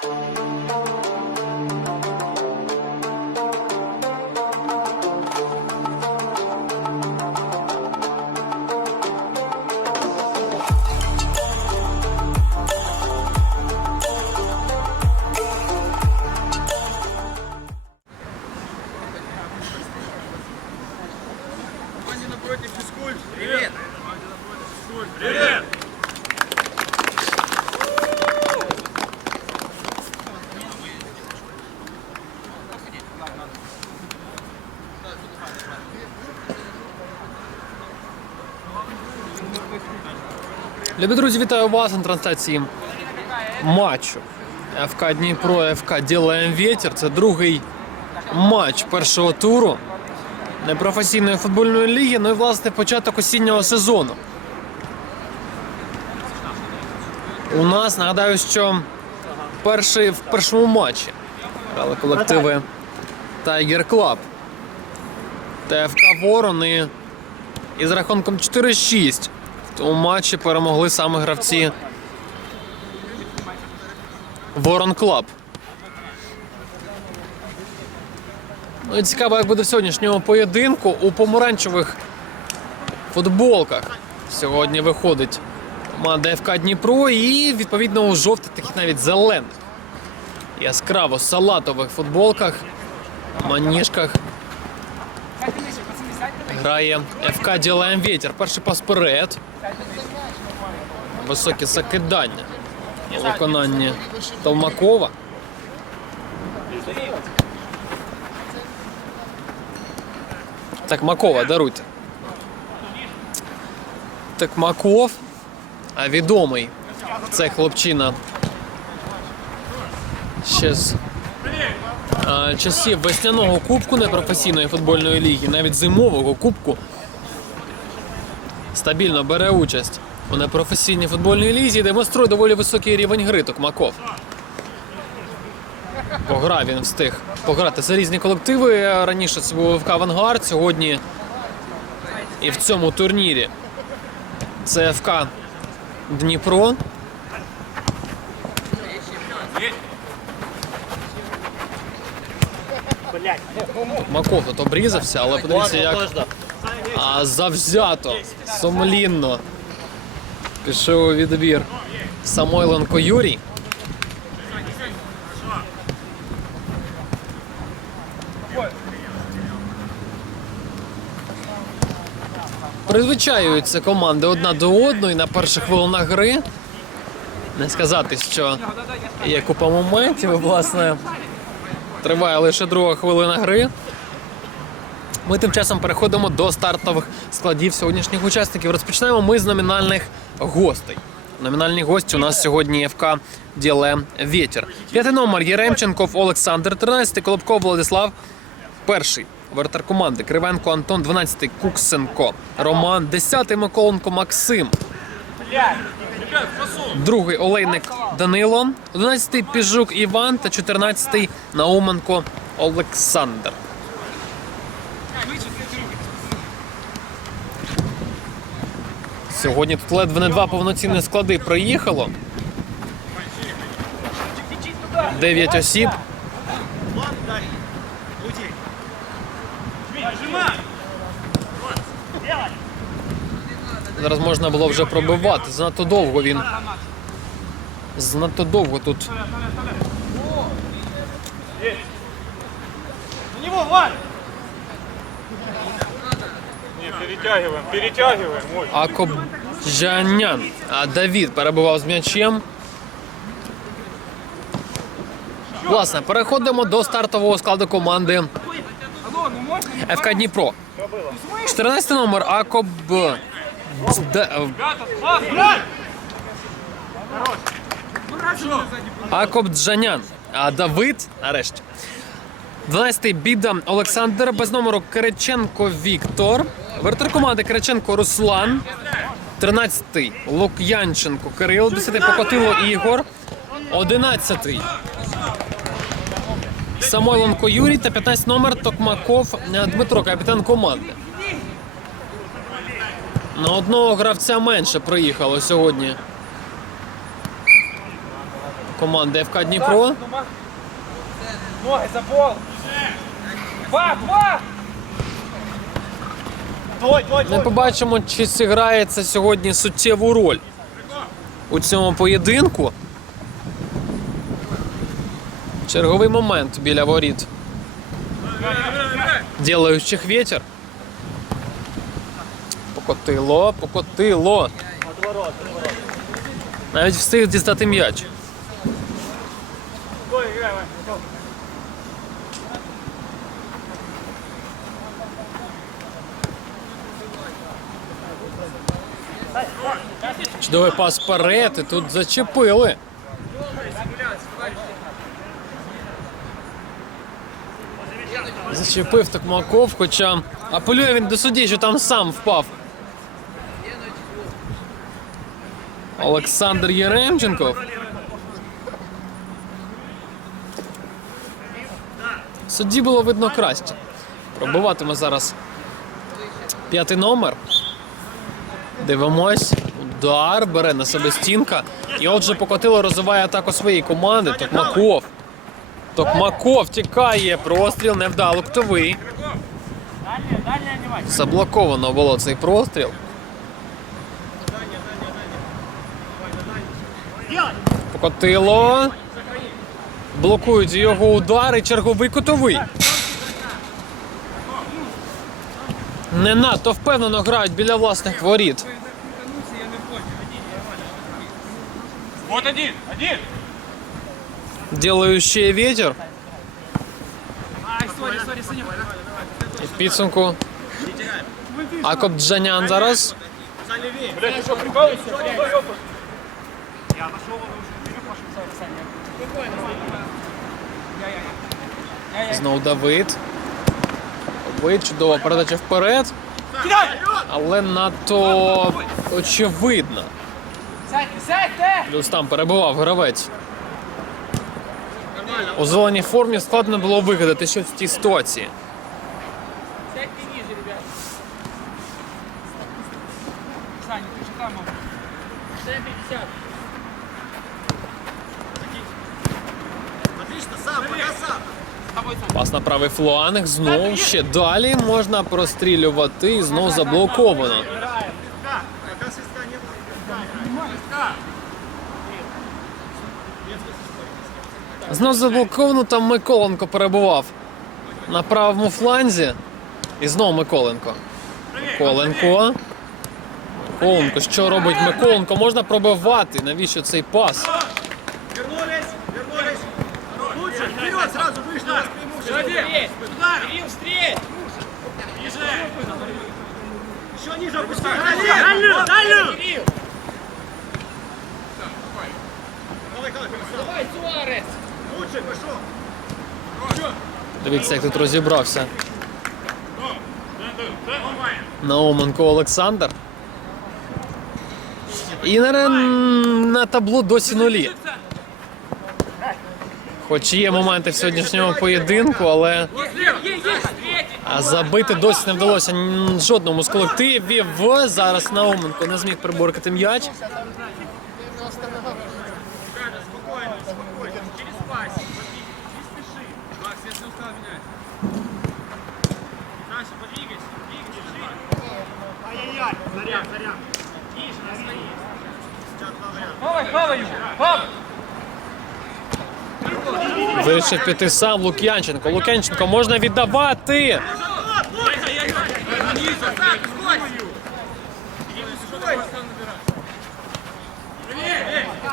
Привет! Привет! Любі друзі, вітаю вас на трансляції матчу ФК Дніпро, ФК Ділаєм Ветер. Це другий матч першого туру непрофесійної футбольної ліги, ну і, власне, початок осіннього сезону. У нас, нагадаю, що в першому матчі грали колективи Tiger Club та ФК Ворони із рахунком 4-6. В тому матчі перемогли саме гравці Ворон Клаб. Ну і цікаво, як буде в сьогоднішньому поєдинку. У помаранчевих футболках сьогодні виходить команда ФК Дніпро і, відповідно, у жовтих, таких навіть зелених, яскраво салатових футболках, маніжках грає ФК Ділаєм Ветер. Перший пас вперед. Високі закидання у виконанні Толмакова. Такмакова, даруйте. Такмаков, а відомий цей хлопчина ще з часів весняного кубку непрофесійної футбольної ліги, навіть зимового кубку, стабільно бере участь у непрофесійній футбольній лізі і демонструє доволі високий рівень гри Токмаков. Він встиг пограти за різні колективи. Раніше це був ФК Авангард, сьогодні і в цьому турнірі це ФК Дніпро. Маков тут обрізався, але подивіться, як завзято, сумлінно пішов у відбір Самойленко Юрій. Призвичаюються команди одна до одної на перших хвилинах гри. Не сказати, що є купа моментів, власне, триває лише друга хвилина гри. Ми тим часом переходимо до стартових складів сьогоднішніх учасників. Розпочнемо ми з номінальних гостей. Номінальні гості у нас сьогодні ФК Ділаєм Ветер. 5-й номер Єремченков Олександр, 13-й Колобков Владислав, перший вратар команди Кривенко Антон, 12-й Куксенко Роман, 10-й Миколенко Максим, 2-й Олейник Данило, 11-й Піжук Іван та 14-й Науменко Олександр. Сьогодні тут ледве не два повноцінні склади приїхало. 9 осіб. Зараз можна було вже пробивати. Занадто довго він. Занадто довго тут. Перетягиваем. Акобджанян. А Давід перебував з м'ячем. Власне, переходимо до стартового складу команди ФК Дніпро. 14 номер Акобджанян. А Давид, нарешті. 12-й Біда Олександр, без номеру Кириченко Віктор. Вратар команди Кириченко Руслан. 13-й Лук'янченко Кирил. 10-й Покотило Ігор. 11-й Самойленко Юрій та 15 номер Токмаков Дмитро, капітан команди. На одного гравця менше приїхало сьогодні команди ФК Дніпро. Ноги за пол. Два! Ми побачимо, чи зіграє це сьогодні суттєву роль у цьому поєдинку. Черговий момент біля воріт ділаючих вітер. Покотило. Навіть встиг дістати м'яч. Чудовий пас вперед, і тут зачепили. Зачепив Токмаков, хоча апелює він до судді, що там сам впав. Олександр Єремченко. Судді було видно краще. Пробиватиме зараз 5-й номер. Дивимось. Удар, бере на себе стінка. І отже, Покотило розвиває атаку своєї команди. Токмаков тікає. Простріл невдало. Ктовий. Заблоковано було цей простріл. Покотило. Блокують його удари. Черговий кутовий. Не надто впевнено грають біля власних воріт. Вот один! Ділаючий вітер. І в підсумку Акопджанян зараз. Блядь, ты что, прикалываешься? Знову Давид. Чудова передача вперед. Але надто очевидно. Плюс там перебував гравець. У зеленій формі складно було вигадати щось в тій ситуації. Пас на правий фланг, знову ще далі можна прострілювати і знову заблоковано. Знову заблоковано, там Миколенко перебував на правому фланзі. І знову Миколенко. Миколенко, що робить Миколенко? Можна пробивати. Навіщо цей пас? Вернулись. Лучше, вперед, сразу вышли, у вас преимущество. Кирилл, встреть! Еще ниже опусти. Дальнюю! Кирилл! Давай, Суарес! лучше, пошел. Дивіться, як тут розібрався. Науменко Олександр. І на табло досі нулі. Хоч є моменти в сьогоднішньому поєдинку, але забити досі не вдалося жодному з колективів. Зараз Науменко не зміг приборкати м'яч. Ай-яй-яй, заря. Плавай! Вирішив піти сам Лук'янченко. Лук'янченко можна віддавати.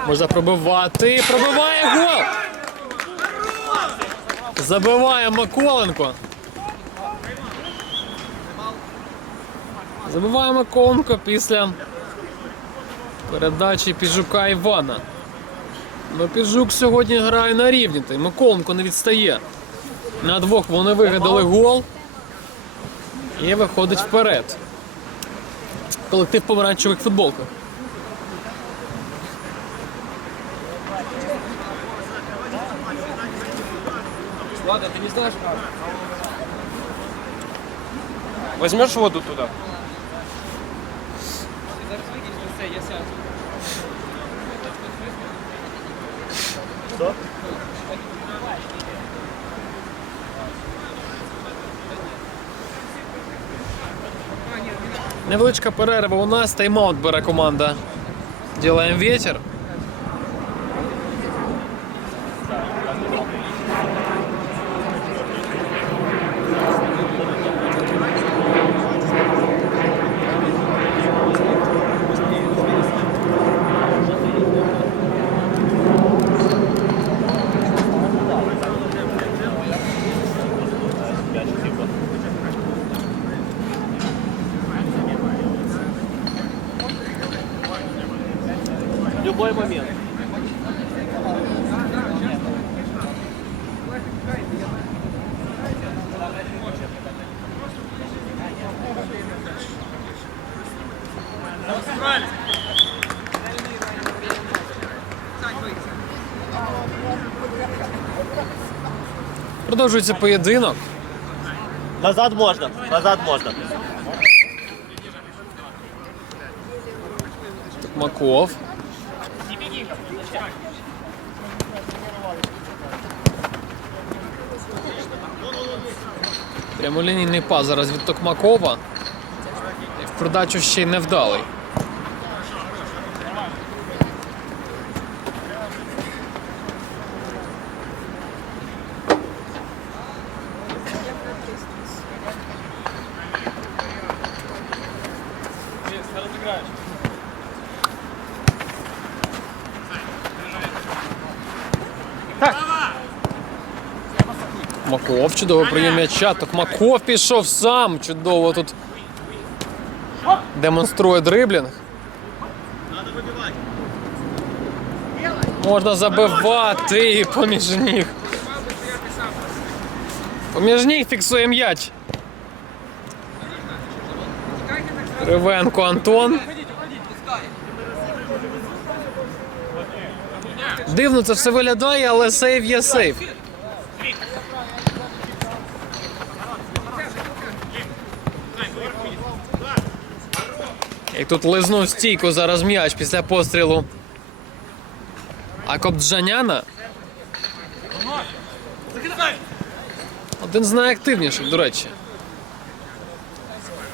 Можна пробивати. Пробиває гол. Забиває Миколенко. Забиває Миколенко після передачі Піджука Івана. Но Піджук сьогодні грає на рівні, та й Миколенко не відстає. На двох вони вигадали гол і виходить вперед. Колектив помаранчевих футболках. Ладно, ты не знаешь? Возьмешь воду туда? Невеличка перерва у нас, тайм-аут бере команда. Ділаємо ветер. Любой момент. Продовжується поєдинок. Назад можно, назад можно. Токмаков. Прямолінійний пас зараз від Токмакова. І в придачу ще й невдалий. Токмаков чудово прийняв м'яча. Токмаков пішов сам. Чудово тут демонструє дриблінг. Можна забивати і поміж ніг. Поміж ніг фіксує м'яч. Кривенко Антон. Дивно це все виглядає, але сейв є сейв. Як тут лизнув стійку зараз м'яч після пострілу Акопджаняна. Один з найактивніших, до речі.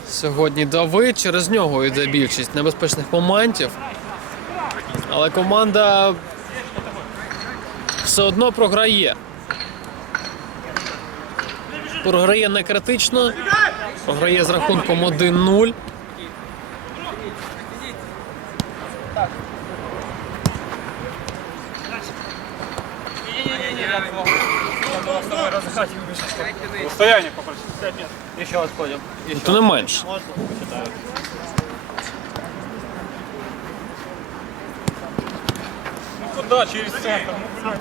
Сьогодні Давид, через нього йде більшість небезпечних моментів. Але команда все одно програє. Програє не критично, програє з рахунком 1-0. Расстояние попроси. Еще отходим. То не менше. Можно? Считаю. Ну куда? Через центр. Ну, блядь.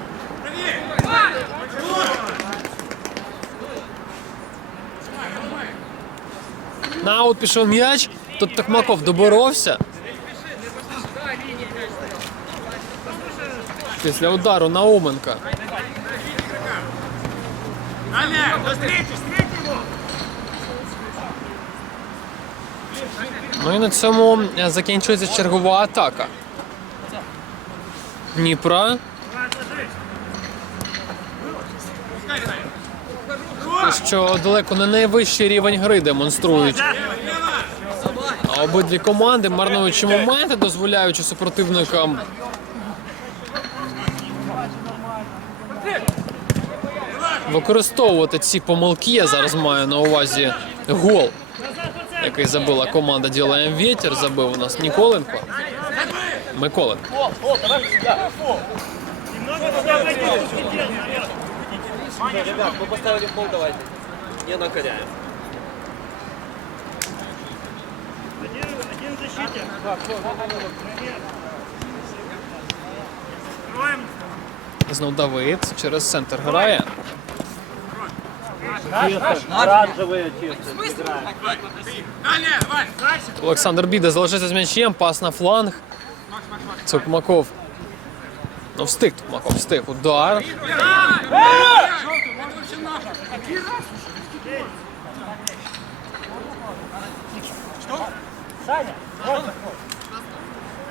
На аут пішов м'яч, тут Токмаков доборовся. Після удару Науменка. Ну і на цьому закінчується чергова атака Дніпра. Що далеко не найвищий рівень гри демонструють. А обидві команди, марнуючи моменти, дозволяючи супротивникам використовувати ці помилки. Я зараз маю на увазі гол, який забила команда «Ділаємо ветер», забив у нас Ніколенко. Миколенко. Ребят, мы поставили пол, давайте. Не накоряем. Один в защите. Знов Давид через центр грає. Оранжевые чисто. Играем. Олександр Біда залишиться з м'ячем, пас на фланг. Токмаков. Ну встиг Токмаков, встиг. Удар.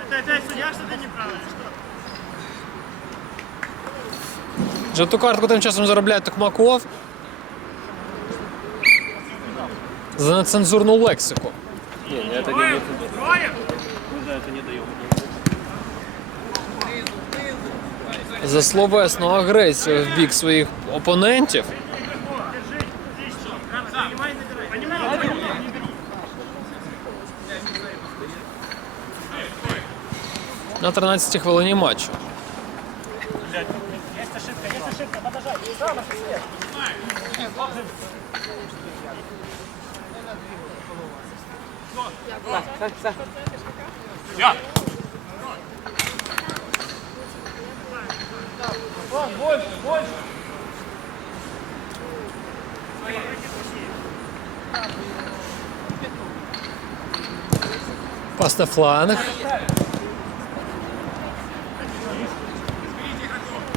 Это опять судья что-то неправильно, что? Жовту картку тим часом заробляє Токмаков за нецензурну лексику. Не, это не дает. Да, это не дает. За словесну агресію в бік своїх опонентів. На 13-й хвилині матчу. Есть ошибка, подожди. Сам след. Я. Больше, больше. Пас на фланг.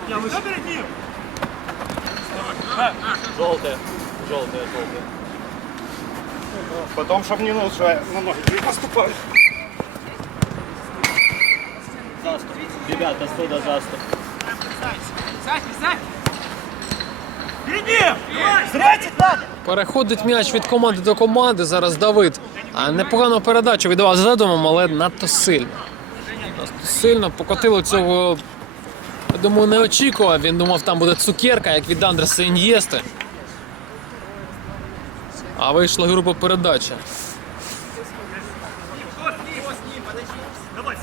Я вы перед ним? Желтая. Желтая, желтая. Потом, чтобы не лучше на ноги не поступали. Заступ. Ребята, сюда заступ. Перед ним! Встретить надо! Переходить м'яч від команди до команди. Зараз Давид непогану передачу віддавав задумом, але надто сильно. Надто сильно покотило цього. Я думаю, не очікував. Він думав, там буде цукерка, як від Андреса Ін'єсти. А вийшла груба передача. Давай.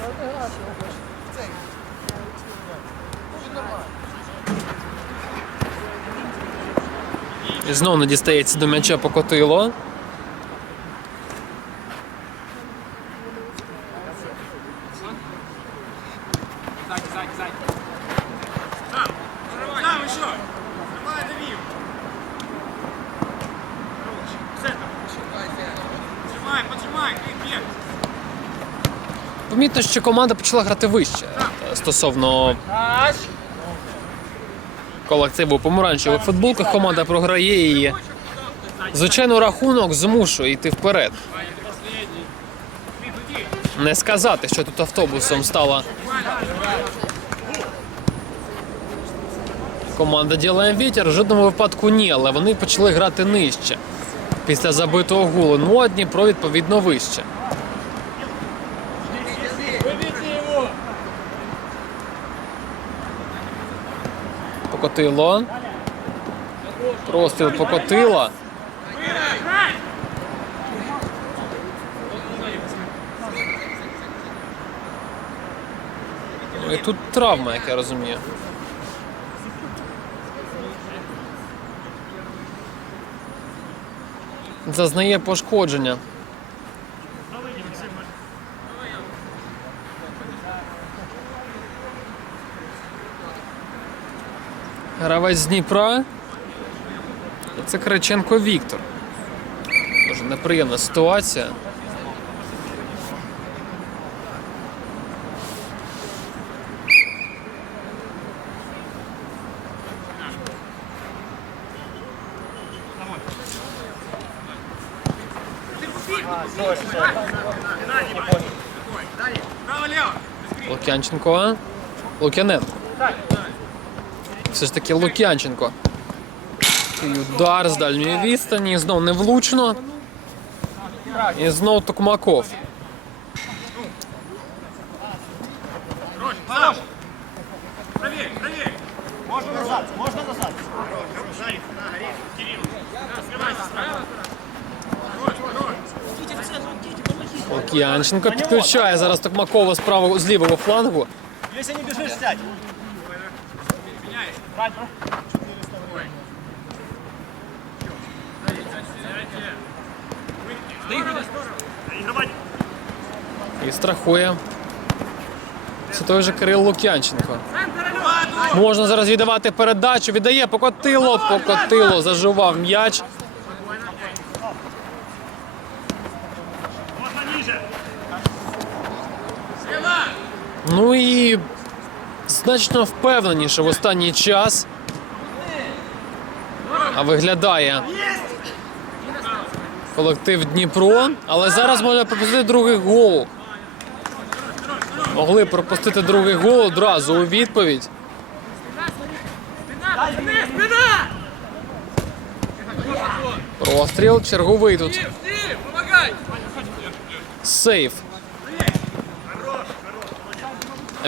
І знову не дістається до м'яча покотило. Сам еще! Давай, дави! Центр! Поджимай, бег! Помітно, що команда почала грати вище стосовно колективу у помаранчевих футболках. Команда програє і, звичайно, рахунок змушує йти вперед. Не сказати, що тут автобусом стала команда «Ділаєм вітер». В жодному випадку ні, але вони почали грати нижче. Після забитого голу. Ну, а Дніпро, відповідно, вище. Покотило. Простріл покотило. Ну, і тут травма, як я розумію. Зазнає пошкодження. Гравець з Дніпра. Це Криченко Віктор. Дуже неприємна ситуація. Лук'янченко. Лук'яненко. Все ж таки Лук'янченко. І удар з дальньої відстані. Знов невлучно. І знов Токмаков. Правее! Можно назад! Лук'янченко підключає зараз Токмакова з лівого флангу. Если не бежишь, сядь! І страхує. Це той же Кирил Лук'янченко. Можна зараз віддавати передачу. Віддає, покотило, зажував м'яч. Ну і значно впевненіше в останній час. А виглядає колектив Дніпро. Але зараз може пропустити другий гол. Могли пропустити другий гол одразу у відповідь. Простріл, черговий тут. Сейф.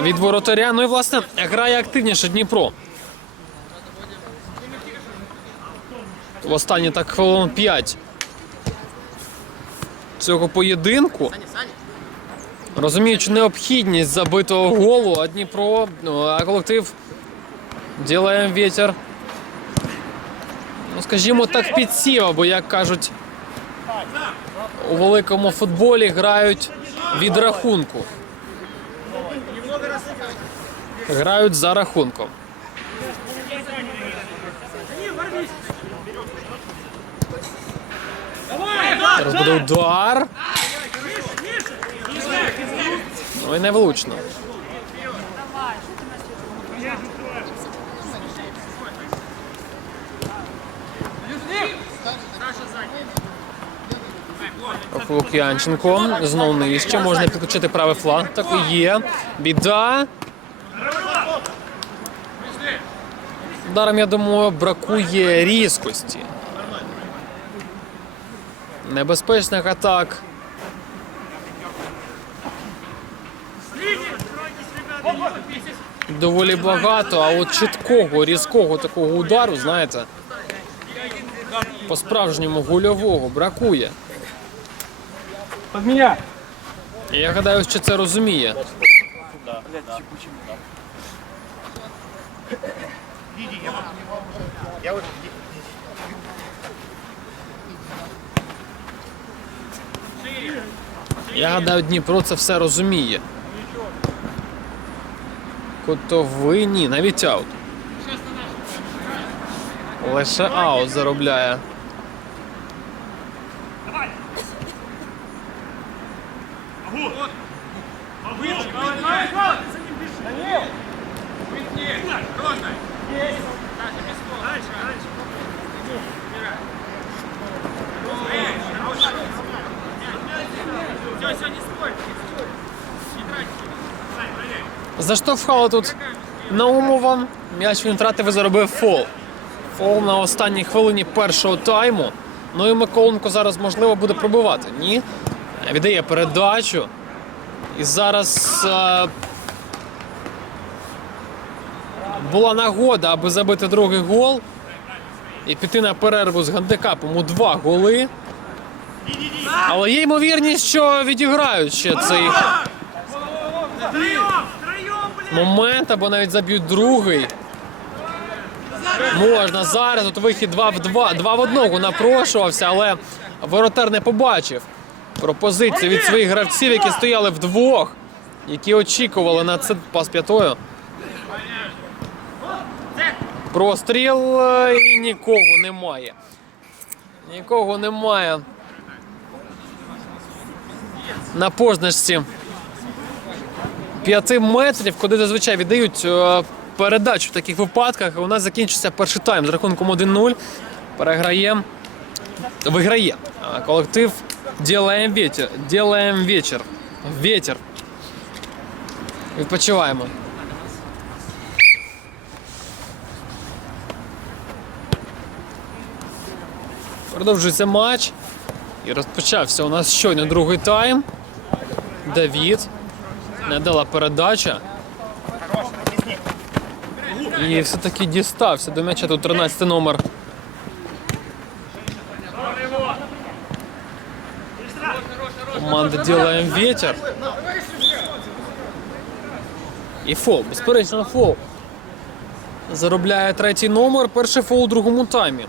Від воротаря. Ну і, власне, грає активніше Дніпро. В останні так хвилин 5 цього поєдинку. Розуміючи необхідність забитого голу, а Дніпро, а колектив «Ділаєм вітер». Ну, скажімо так, підсів, або, як кажуть, у великому футболі грають від рахунку. Грають за рахунком. Зараз буде удар. Ну і невлучно. Лук'янченко. Знову нижче. Можна підключити правий фланг. Так і є. Біда. Ударом, я думаю, бракує різкості. Небезпечних атак. Доволі багато, а от чіткого, різкого такого удару, знаєте, по-справжньому гольового бракує. Под меня. І я гадаю, що це розуміє. Я гадаю, Дніпро це все розуміє. Кутовий, ні, навіть аут. Лише аут заробляє. Заштовхало тут Наумова. М'яч він втратив і заробив фол. Фол на останній хвилині першого тайму. Ну і Миколенко зараз, можливо, буде пробивати. Ні. Віддає передачу. І зараз була нагода, аби забити другий гол. І піти на перерву з гандикапом у 2 голи. Але є ймовірність, що відіграють ще цей момент, або навіть заб'ють другий. Можна зараз, от вихід 2 в 2, 2 в 1 напрошувався, але воротар не побачив пропозицію від своїх гравців, які стояли вдвох, які очікували на це пас п'ятою. Простріл і нікого немає. Нікого немає на позначці 5 метрів, куди зазвичай віддають передачу в таких випадках. У нас закінчиться перший тайм з рахунком 1-0. Виграє колектив «Ділаєм вітер». «Ділаєм вечір». Вітер. Відпочиваємо. Продовжується матч. І розпочався у нас щойно другий тайм. Давід. Недала передача. І все-таки дістався до м'яча. Тут 13 номер. Команда «Ділаєм вітер». І фол. Безперечно, фол. Заробляє 3-й номер. Перший фол у другому таймі.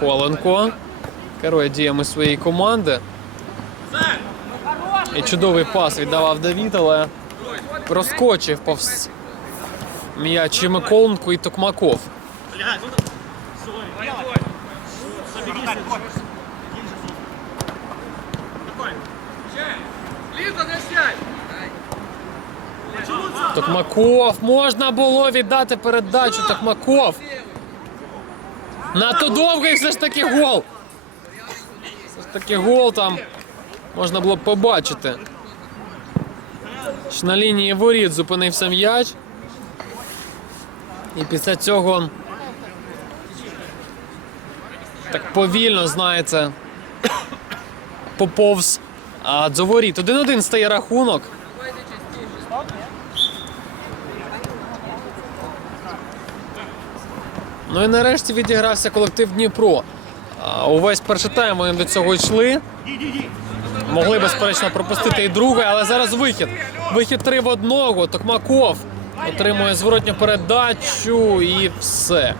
Коленко керує діями своєї команди. І чудовий пас віддавав Давід, але проскочив повз м'яч і Миколенко, і Токмаков. Токмаков. Можна було віддати передачу. Токмаков. Надто довгий все ж таки гол. Все ж таки гол там можна було б побачити. На лінії воріт зупинився м'яч. І після цього так повільно, знаєте, поповз до воріт. 1-1 стає рахунок. Ну і нарешті відігрався колектив Дніпро. Увесь перший тайм вони до цього йшли. Могли, безперечно, пропустити і другий, але зараз вихід. Вихід 3 в 1. Токмаков отримує зворотню передачу і все.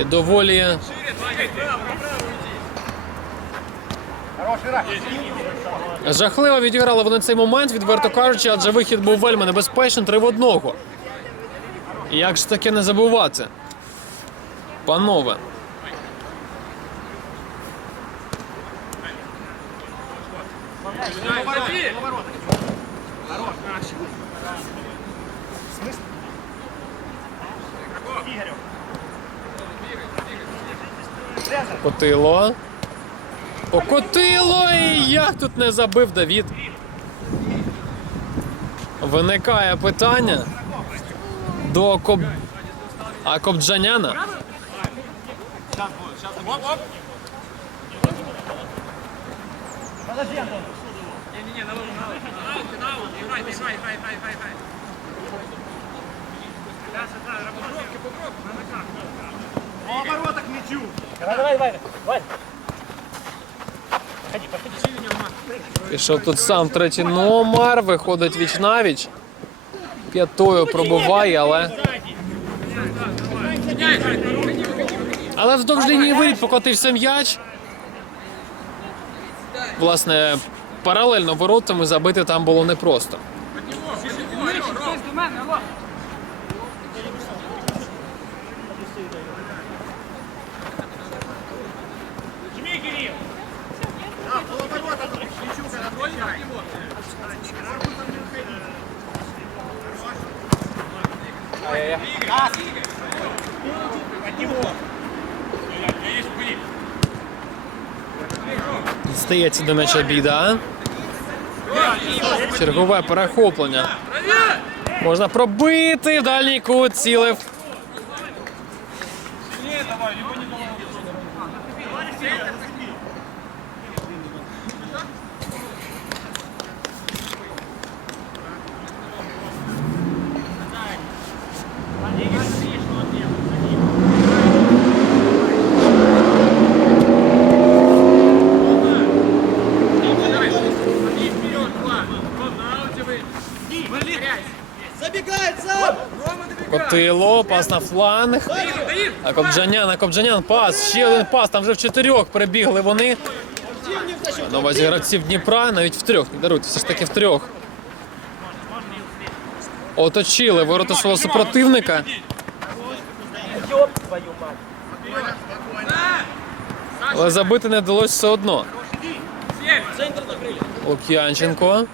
І доволі жахливо відіграли вони цей момент, відверто кажучи, адже вихід був вельми небезпечний, 3 в 1. І як ж таке не забувати? Панове. Покотило. Покотило! І як тут не забив Давід? Виникає питання до Кобджаняна. Подожди, Антон. По оборотах мячу. Давай, Вань. Пішов тут сам третій номер, виходить віч-навіч. П'ятою пробиває, але вздовж лінії воріт покотився м'яч. Власне, паралельно воротами забити там було непросто. Стається до м'яча біда. Чергове перехоплення. Можна пробити, в дальній кут цілив. Котило, пас на фланг. Кобджанян, пас. Ще один пас, там вже в 4 перебігли вони. На увазі гравців Дніпра, навіть в 3, не даруйте, все ж таки в 3. Оточили ворота свого супротивника. Але забити не вдалося все одно. Лук'янченко.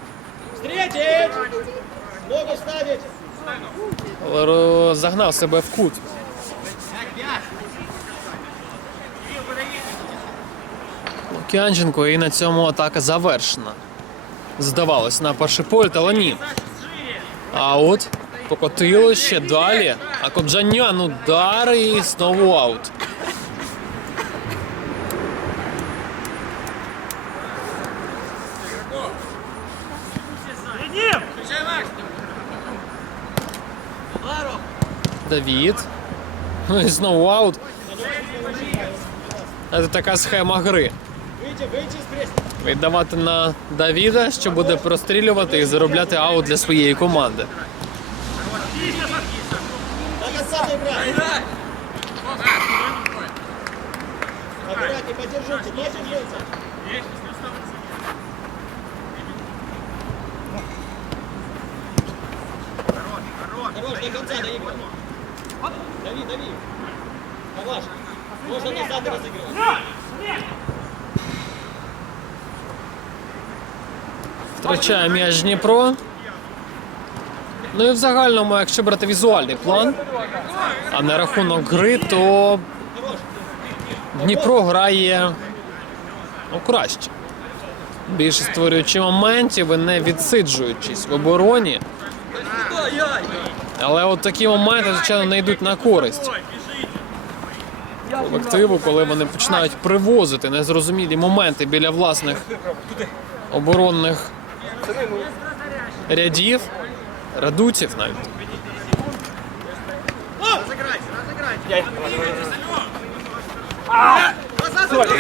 Ногу ставить. Загнав себе в кут. Лук'янченко, і на цьому атака завершена. Здавалось, на перший погляд, але ні. Аут. Покотило ще далі. А Кобджанян удар і знову аут. Давід. Ну і знову аут. Це така схема гри. Віддавати на Давіда, що буде прострілювати і заробляти аут для своєї команди. Аккуратнее, подержите, подержите. Хорош, до конца, до Игоря. Дави, дави. Паваш, можно назад разыгрывать. Втрачає м'яч Дніпро. Ну і в загальному, якщо брати візуальний план, а не рахунок гри, то Дніпро грає краще. більше створюючи моментів і не відсиджуючись в обороні. Але от такі моменти, звичайно, не йдуть на користь колективу, коли вони починають привозити незрозумілі моменти біля власних оборонних рядів, редутів навіть.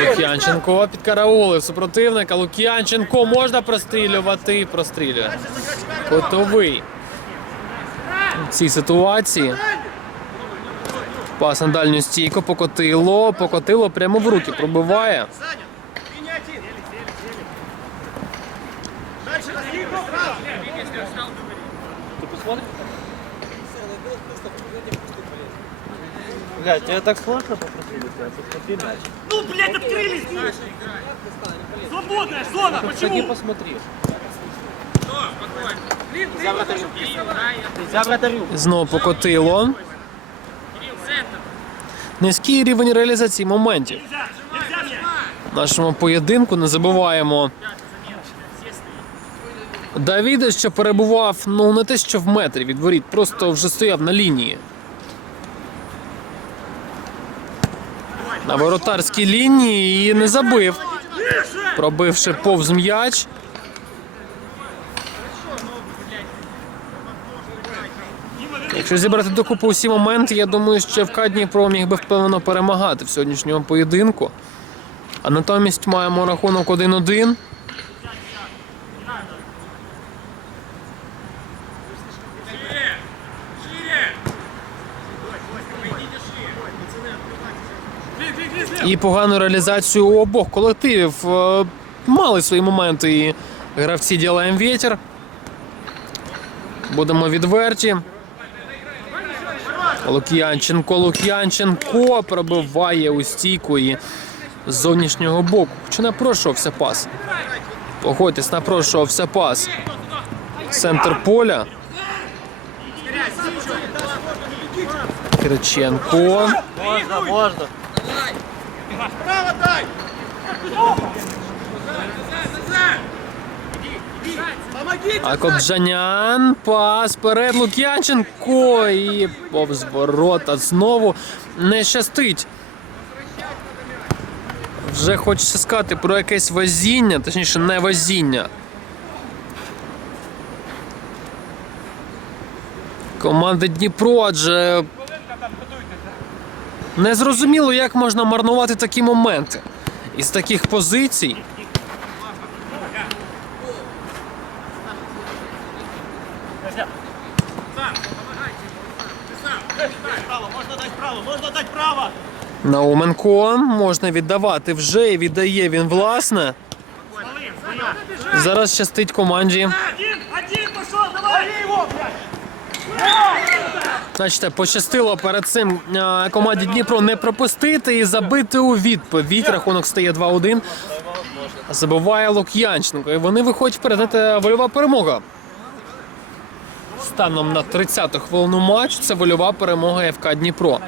Лук'янченко підкараулив супротивника. Лук'янченко можна прострілювати, прострілює. Готовий в цій ситуації. Пас на дальню стійку, покотило прямо в руки, пробиває. Блядь, тебе так сложно попросили? Посмотри. Ну, блядь, открылись! Свободная зона, Сходи, почему? посмотри. За вратарю. Знову покотило. Низький рівень реалізації моментів. В нашому поєдинку не забуваємо. Давіда, що перебував, ну не те, що в метрі від воріт, просто вже стояв на лінії. На воротарській лінії і не забив, пробивши повз м'яч. Якщо зібрати докупи усі моменти, я думаю, що ФК Дніпро міг би впевнено перемагати в сьогоднішньому поєдинку. А натомість маємо рахунок 1-1. І погану реалізацію у обох колективів. Мали свої моменти і гравці «Ділаєм ветер». Будемо відверті. Лук'янченко пробиває у стійку і з зовнішнього боку. Чи напрошувався пас? Погодьтесь, напрошувався пас. Центр поля. Кириченко. Можно. Акопжанян, пас перед Лук'янченко і повз ворота знову не щастить. Вже хочеться сказати про якесь везіння, точніше не везіння. Команда Дніпро, адже незрозуміло, як можна марнувати такі моменти. Із таких позицій. Можно дать право! Науменко можна віддавати вже і віддає він власне. Зараз щастить команді. Один пошел, давай! Его, блядь! Бачите, пощастило перед цим команді Дніпро не пропустити і забити у відповідь. Рахунок стає 2-1. Забиває Лук'янченко. І вони виходять вперед. Це вольова перемога. Станом на 30-ту хвилину матчу це вольова перемога ФК Дніпро.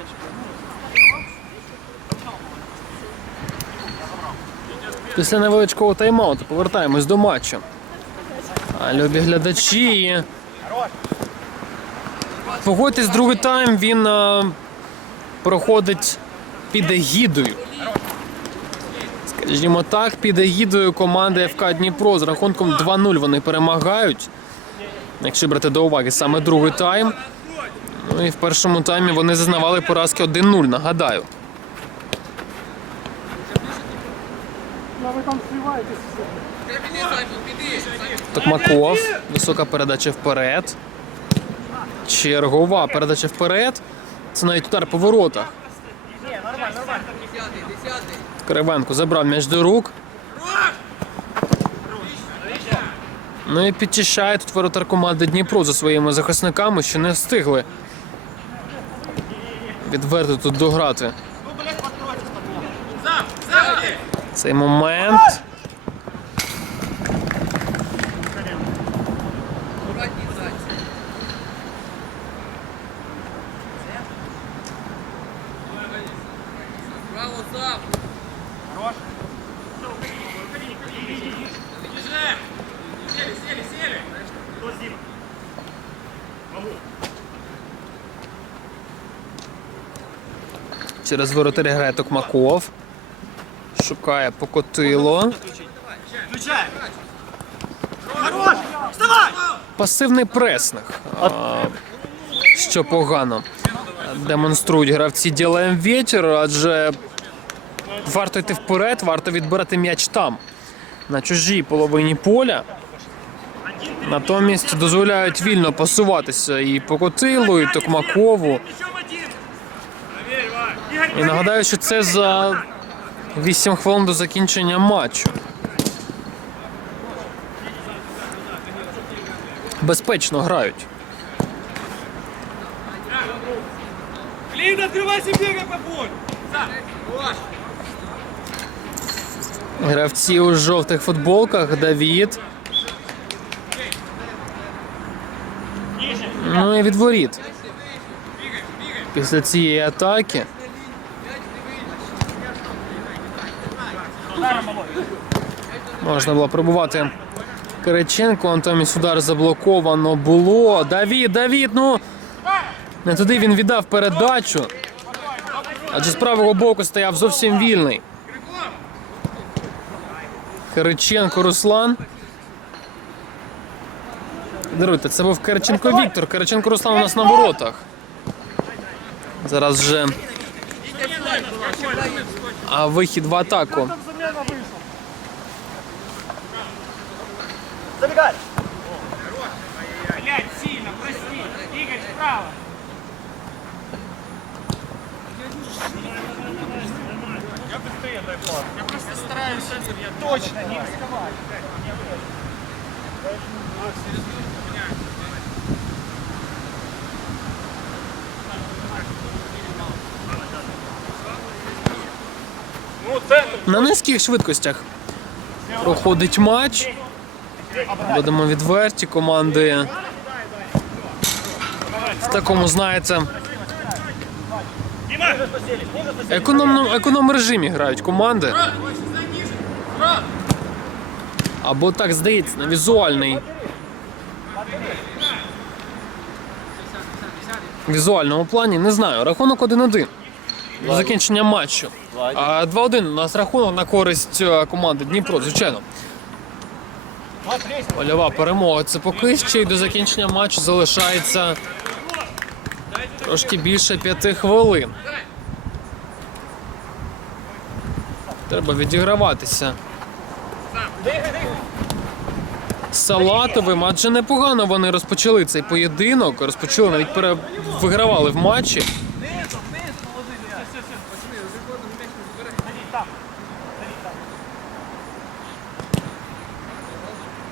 Після невеличкого тайм-ауту повертаємось до матчу. А любі глядачі. Погодьтесь, другий тайм він проходить під егідою. Скажімо так, під егідою команди ФК Дніпро. З рахунком 2-0 вони перемагають. Якщо брати до уваги саме другий тайм. Ну і в першому таймі вони зазнавали поразки 1-0, нагадаю. Токмаков. Висока передача вперед. Чергова передача вперед. Це навіть удар по воротах. Кривенко забрав м'яч до рук. Ну і підчищає тут воротар команди Дніпро за своїми захисниками, що не встигли відверто тут дограти. Цей момент. Через воротаря грає Токмаков. Шукає Покотило. Включай. Хорош. Вставай. Пасивний пресинг, що погано демонструють гравці «Ділаєм ветер», адже варто йти вперед, варто відбирати м'яч там, на чужій половині поля. Натомість дозволяють вільно пасуватися і Покотилу, і Токмакову. Мячом один. Проверь, Вань. Игорь, І нагадаю, що це за 8 хвилин до закінчення матчу. Безпечно грають. Блин, открывайся, бегай по полю. Гравці у жовтих футболках. Давід. Ну і від воріт. Після цієї атаки. Можна було пробувати Кириченко, натомість удар заблоковано було. Давід, ну! Не туди він віддав передачу. Адже з правого боку стояв зовсім вільний. Кириченко Руслан. Даруйте, це був Кириченко Віктор. Кириченко Руслан у нас на воротах. Зараз вже вихід в атаку. Забегай. Блядь, сильно, прости. Игорь, справа. Я быстрее дай пас. Я просто стараюсь точно не рисковать. Ну, центр. На низьких швидкостях проходить матч. Будемо відверті, команди в такому, знаєте, економ режимі грають команди. Або так здається, на візуальному плані, не знаю. Рахунок 1-1 до закінчення матчу. 2-1 у нас рахунок на користь команди Дніпро, звичайно. Польова перемога. Це поки що, і до закінчення матчу залишається трошки більше 5 хвилин. Треба відіграватися Салатовим, адже непогано вони розпочали цей поєдинок. Розпочали, навіть вигравали в матчі.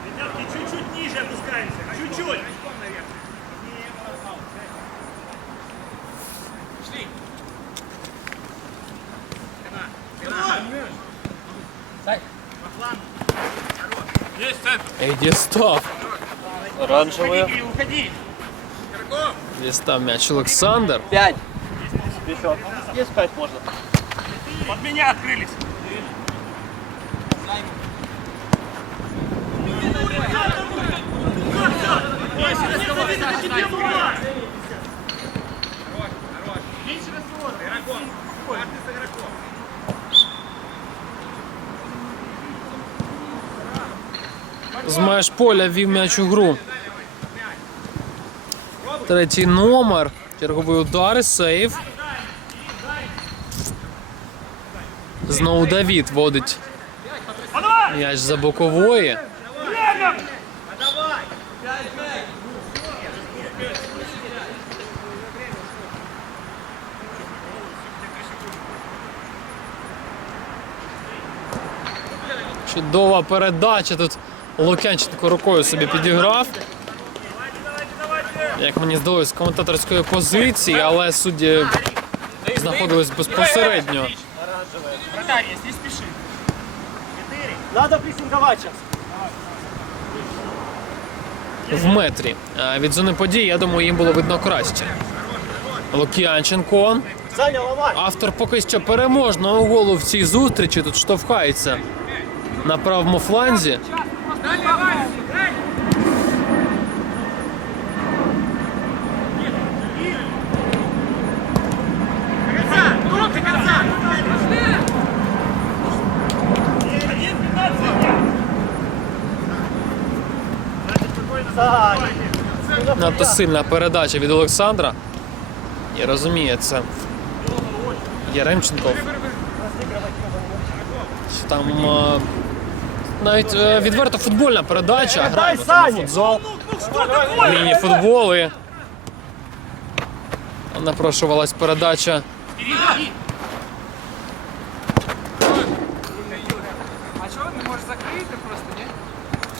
Ребятки, чуть-чуть ниже опускаемся. Чуть-чуть. Есть центр. Дістав. Оранжевые. Уходи, уходи. Дістав м'яч Олександр. 5. Вперед. Есть 5 можно. Под меня открылись. З меж поля ввів м'яч у гру. Третій номер. Черговий удар і сейв. Знову Давід водить м'яч за бокової. Чудова передача. Тут Лук'янченко рукою собі підіграв. Як мені здалося, з коментаторської позиції, але судді знаходились безпосередньо Вратарь есть, не спеши. Надо прессинговать сейчас. в метрі від зони подій. Я думаю, їм було видно краще. Лук'янченко. Саня, ломай. Автор поки що переможного голу в цій зустрічі. Тут штовхається на правому фланзі. надто сильна передача від Олександра. І розуміє це Яремченков. Що там навіть відверто футбольна передача. Граємо в футзал. Міні-футболи. Напрошувалась передача.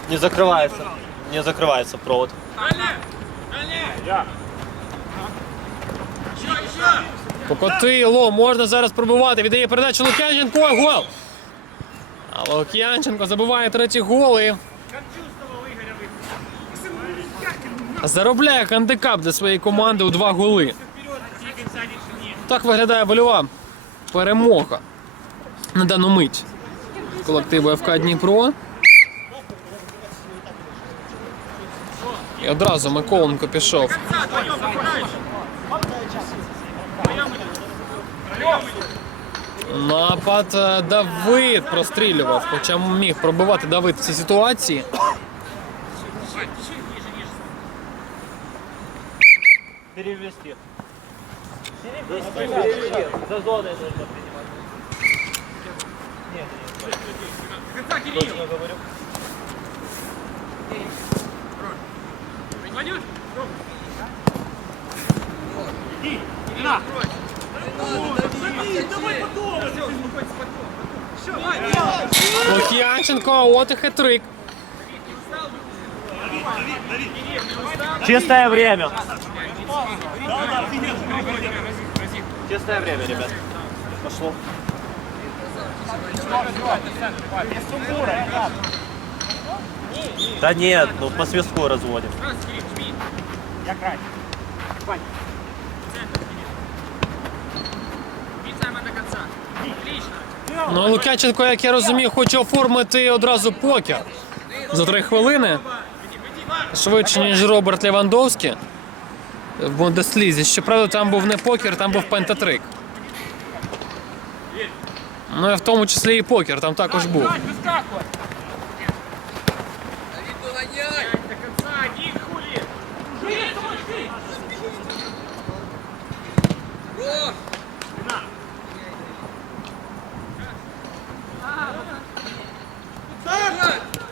Не закрывается. Не закрывается провод. Покотило, можна зараз пробивати. Віддає передачу Лук'янченко. Гол! А Лук'янченко забиває третій гол і заробляє хандикап для своєї команди у 2 голи. Так виглядає вольова перемога на дану мить колективу ФК Дніпро. І одразу Миколенко пішов. Напад Давид прострілював, хоча міг пробивати Давид в цій ситуації. Перевести. За зоной нужно принимать. Точно говорю. Лук'янченко, от і хет-трик. Чистое время. Честное время, ребят. Пошло. Да нет, ну по свистку разводим. Ну, Лук'янченко, як я розумію, хоче оформити одразу покер за 3 хвилини. Швидше, ніж Роберт Левандовський в Бундеслізі. Щоправда, там був не покер, там був пентатрик. Ну, і в тому числі і покер, там також був.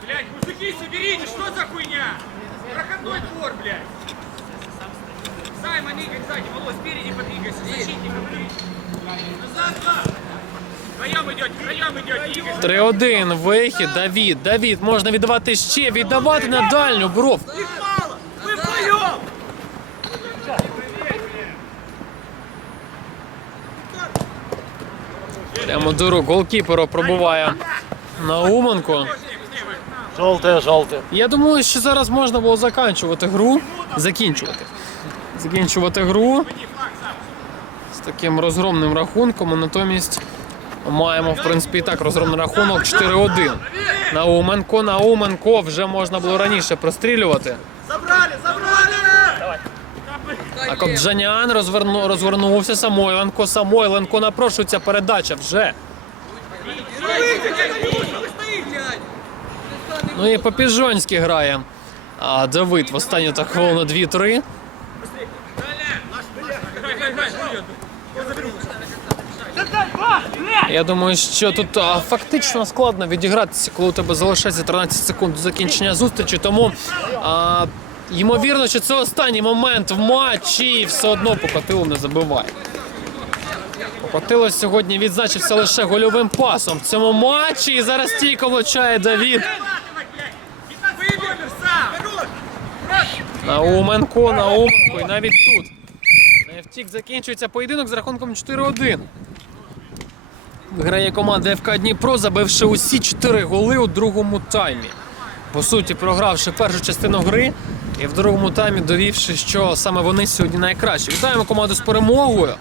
Блядь, мужики, соберитесь, что за хуйня? Проходной двор, блядь. Саймон, Игорь, сзади, Володь, спереди подвигайся, защитником, блядь. Назад. Втроем идете, Игорь. 3-1, вихід, Давід, можна віддавати ще, віддавати на дальню, Бров. Их мало, вы втроем. Прямо до рук голкіперу пробуває Науменко. Желтое. Я думаю, що зараз можна було закінчувати гру з таким розгромним рахунком, а натомість маємо, в принципі, і так розгромний рахунок 4-1. Науменко вже можна було раніше прострілювати. Забрали. А Кобджанян розвернувся, Самойленко напрошується передача вже. Ну і по-піжонськи грає Давид в останню так хвилину 2-3. Я думаю, що тут фактично складно відігратися, коли у тебе залишається 13 секунд до закінчення зустрічі, тому ймовірно, що це останній момент в матчі і все одно Покотило не забиває. Покотило сьогодні відзначився лише гольовим пасом в цьому матчі і зараз стійко влучає Давід. Науменко, і навіть тут не втік, закінчується поєдинок з рахунком 4-1. Виграє команда ФК Дніпро, забивши усі 4 голи у другому таймі. По суті, програвши першу частину гри і в другому таймі довівши, що саме вони сьогодні найкращі. Вітаємо команду з перемогою.